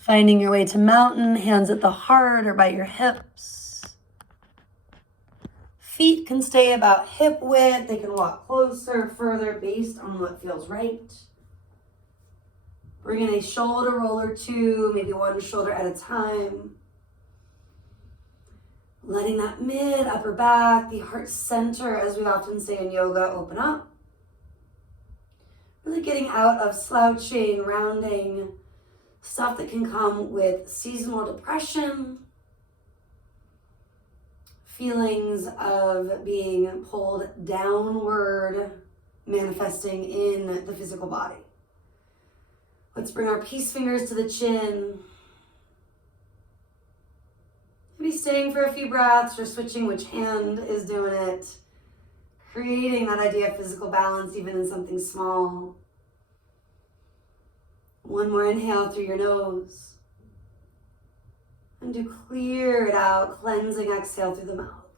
Finding your way to mountain, hands at the heart or by your hips. Feet can stay about hip width. They can walk closer, further, based on what feels right. Bring in a shoulder roll or two, maybe one shoulder at a time. Letting that mid, upper back, the heart center, as we often say in yoga, open up. Really getting out of slouching, rounding, stuff that can come with seasonal depression, feelings of being pulled downward, manifesting in the physical body. Let's bring our peace fingers to the chin. Maybe staying for a few breaths or switching which hand is doing it. Creating that idea of physical balance even in something small. One more inhale through your nose. And do clear it out, cleansing exhale through the mouth.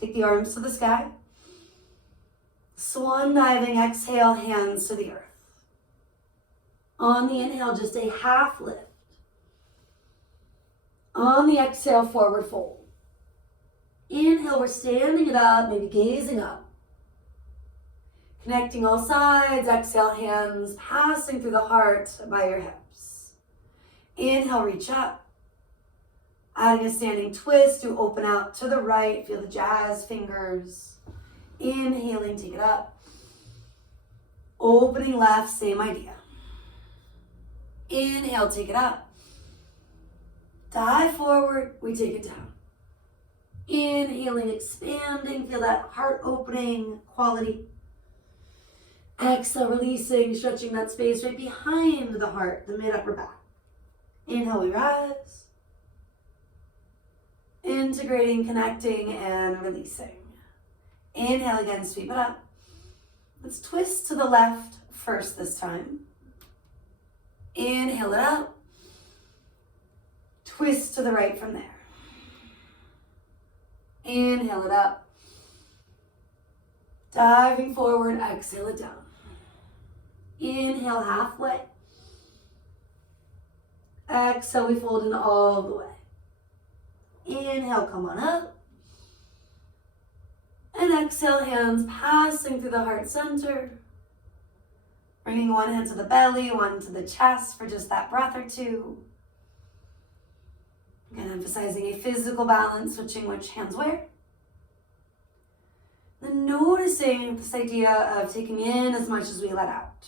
Take the arms to the sky. Swan diving, exhale, hands to the earth. On the inhale, just a half lift. On the exhale, forward fold. Inhale, we're standing it up, maybe gazing up. Connecting all sides, exhale, hands passing through the heart by your hips. Inhale, reach up. Adding a standing twist to open out to the right, feel the jazz fingers. Inhaling, take it up. Opening left, same idea. Inhale, take it up. Dive forward, we take it down. Inhaling, expanding, feel that heart opening quality. Exhale, releasing, stretching that space right behind the heart, the mid-upper back. Inhale, we rise. Integrating, connecting, and releasing. Inhale again, sweep it up. Let's twist to the left first this time. Inhale it up. Twist to the right from there. Inhale it up. Diving forward, exhale it down. Inhale halfway. Exhale, we fold in all the way. Inhale, come on up. And exhale, hands passing through the heart center. Bringing one hand to the belly, one to the chest for just that breath or two. Again, emphasizing a physical balance, switching which hands where. Then noticing this idea of taking in as much as we let out.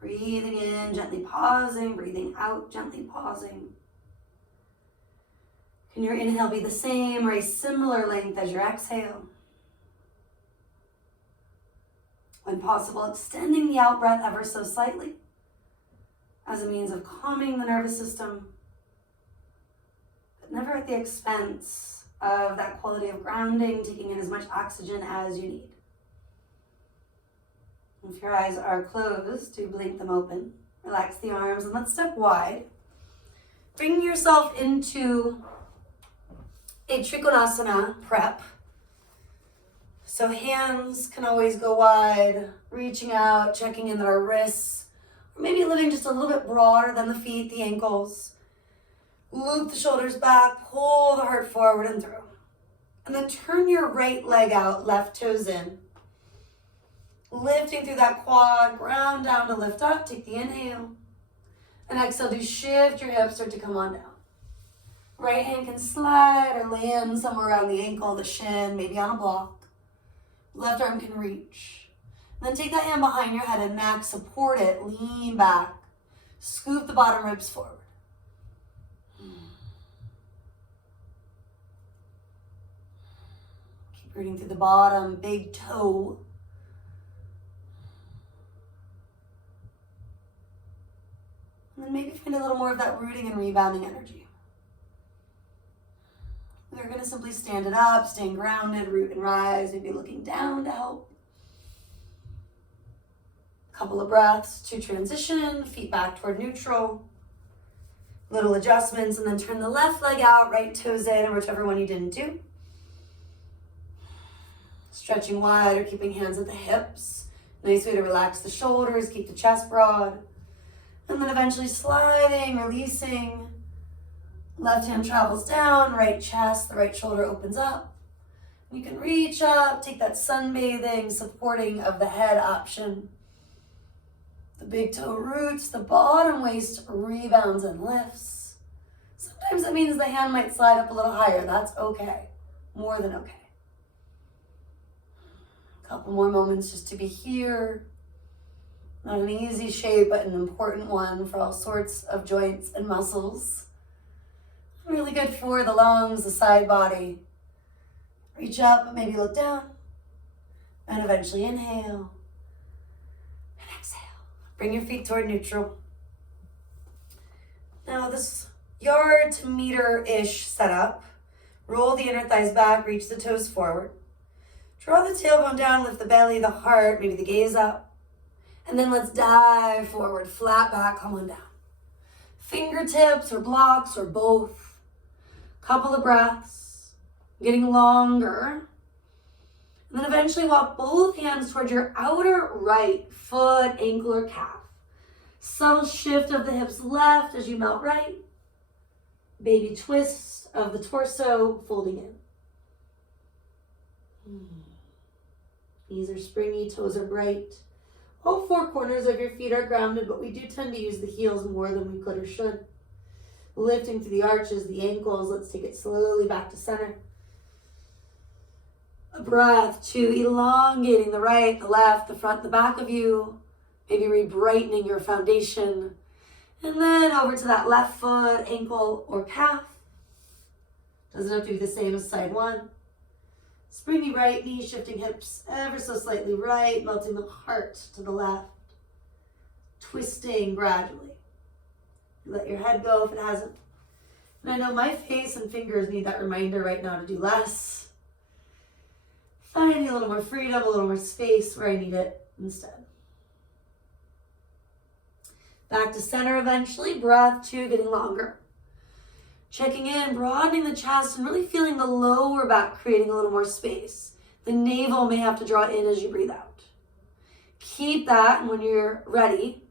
Breathing in, gently pausing, breathing out, gently pausing. Can your inhale be the same or a similar length as your exhale? When possible, extending the out breath ever so slightly as a means of calming the nervous system, but never at the expense of that quality of grounding, taking in as much oxygen as you need. If your eyes are closed, do blink them open. Relax the arms and let's step wide. Bring yourself into a Trikonasana prep. So hands can always go wide, reaching out, checking in our wrists, or maybe living just a little bit broader than the feet, the ankles. Loop the shoulders back, pull the heart forward and through. And then turn your right leg out, left toes in. Lifting through that quad, ground down to lift up, take the inhale. And exhale to shift your hips, start to come on down. Right hand can slide or land somewhere around the ankle, the shin, maybe on a block. Left arm can reach. Then take that hand behind your head and neck, support it, lean back. Scoop the bottom ribs forward. Keep rooting through the bottom, big toe. And then maybe find a little more of that rooting and rebounding energy. We're going to simply stand it up, staying grounded, root and rise, maybe looking down to help. Couple of breaths to transition, feet back toward neutral. Little adjustments, and then turn the left leg out, right toes in, or whichever one you didn't do. Stretching wide or keeping hands at the hips. Nice way to relax the shoulders, keep the chest broad. And then eventually sliding, releasing. Left hand travels down, right chest, the right shoulder opens up. You can reach up, take that sunbathing, supporting of the head option. The big toe roots, the bottom waist rebounds and lifts. Sometimes that means the hand might slide up a little higher. That's okay. More than okay. A couple more moments just to be here. Not an easy shape, but an important one for all sorts of joints and muscles. Really good for the lungs, the side body. Reach up, maybe look down. And eventually inhale. And exhale. Bring your feet toward neutral. Now this yard to meter-ish setup. Roll the inner thighs back, reach the toes forward. Draw the tailbone down, lift the belly, the heart, maybe the gaze up. And then let's dive forward, flat back, come on down. Fingertips or blocks or both. Couple of breaths, getting longer. And then eventually walk both hands towards your outer right foot, ankle, or calf. Subtle shift of the hips left as you melt right. Baby twist of the torso, folding in. Knees are springy, toes are bright. All four corners of your feet are grounded, but we do tend to use the heels more than we could or should. Lifting through the arches, the ankles. Let's take it slowly back to center. A breath to elongating the right, the left, the front, the back of you. Maybe re-brightening your foundation. And then over to that left foot, ankle, or calf. Doesn't have to be the same as side one. Springy right knee, shifting hips ever so slightly right, melting the heart to the left. Twisting gradually. Let your head go if it hasn't. And I know my face and fingers need that reminder right now to do less. Finding a little more freedom, a little more space where I need it instead. Back to center eventually, breath two, getting longer. Checking in, broadening the chest, and really feeling the lower back creating a little more space. The navel may have to draw in as you breathe out. Keep that, and when you're ready,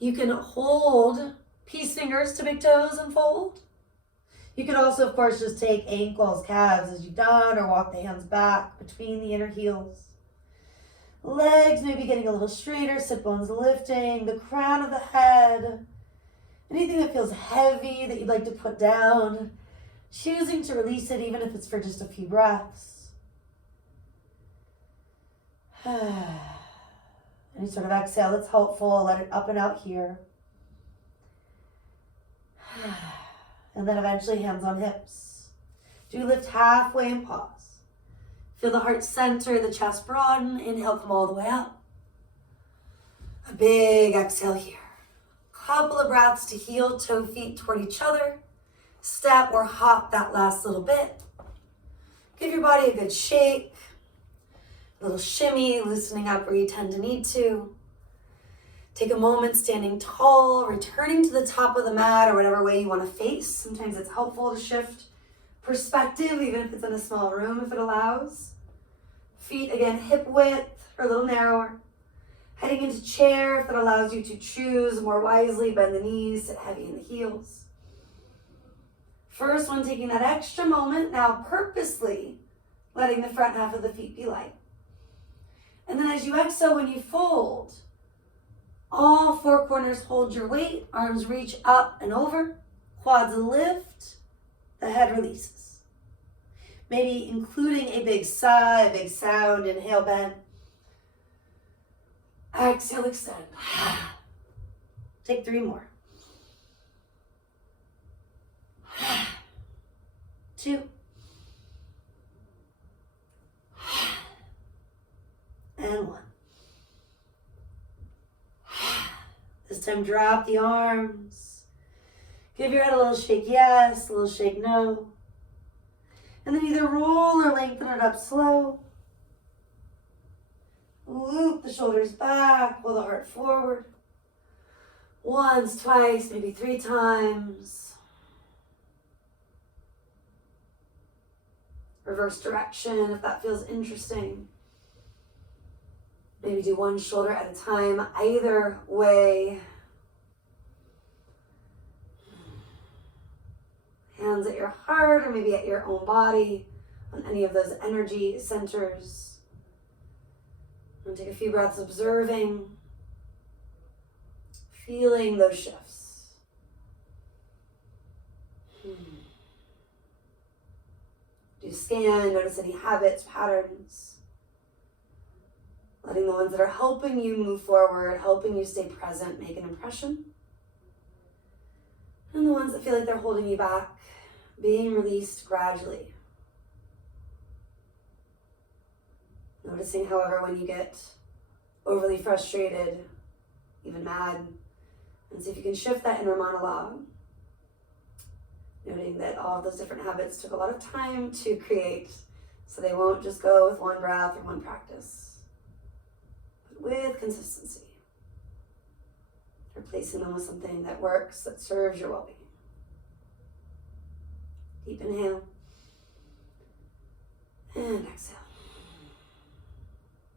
you can hold peace fingers to big toes and fold. You could also, of course, just take ankles, calves as you've done, or walk the hands back between the inner heels. Legs maybe getting a little straighter, sit bones lifting, the crown of the head. Anything that feels heavy that you'd like to put down, choosing to release it even if it's for just a few breaths. Any sort of exhale that's helpful, let it up and out here. And then eventually hands on hips. Do lift halfway and pause. Feel the heart center, the chest broaden. Inhale, come all the way up. A big exhale here. Couple of breaths to heel, toe, feet toward each other. Step or hop that last little bit. Give your body a good shake. A little shimmy, loosening up where you tend to need to. Take a moment standing tall, returning to the top of the mat or whatever way you want to face. Sometimes it's helpful to shift perspective, even if it's in a small room, if it allows. Feet, again, hip width or a little narrower. Heading into chair, if it allows you to choose more wisely, bend the knees, sit heavy in the heels. First one, taking that extra moment, now purposely letting the front half of the feet be light. And then as you exhale, when you fold, all four corners hold your weight, arms reach up and over, quads lift, the head releases. Maybe including a big sigh, a big sound, inhale, bend. Exhale, extend. Take three more. 2. And 1. This time drop the arms. Give your head a little shake yes, a little shake no. And then either roll or lengthen it up slow. Loop the shoulders back, pull the heart forward. Once, twice, maybe 3 times. Reverse direction if that feels interesting. Maybe do one shoulder at a time, either way. Hands at your heart or maybe at your own body on any of those energy centers. And take a few breaths observing, feeling those shifts. Do scan, notice any habits, patterns. Letting the ones that are helping you move forward, helping you stay present, make an impression. And the ones that feel like they're holding you back, being released gradually. Noticing, however, when you get overly frustrated, even mad, and see if you can shift that inner monologue. Noting that all of those different habits took a lot of time to create, so they won't just go with one breath or one practice, but with consistency. Replacing them with something that works, that serves your well-being. Deep inhale and exhale.